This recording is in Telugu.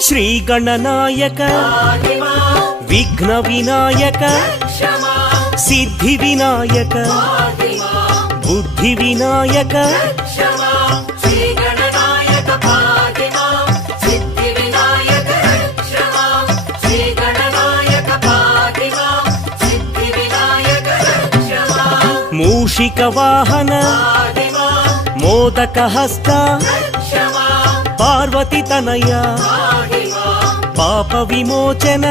శ్రీ గణనాయక విఘ్న వినాయక సిద్ధి వినాయక బుద్ధి వినాయక మూషిక వాహన మోదక హస్త పార్వతి తనయ పాప విమోచన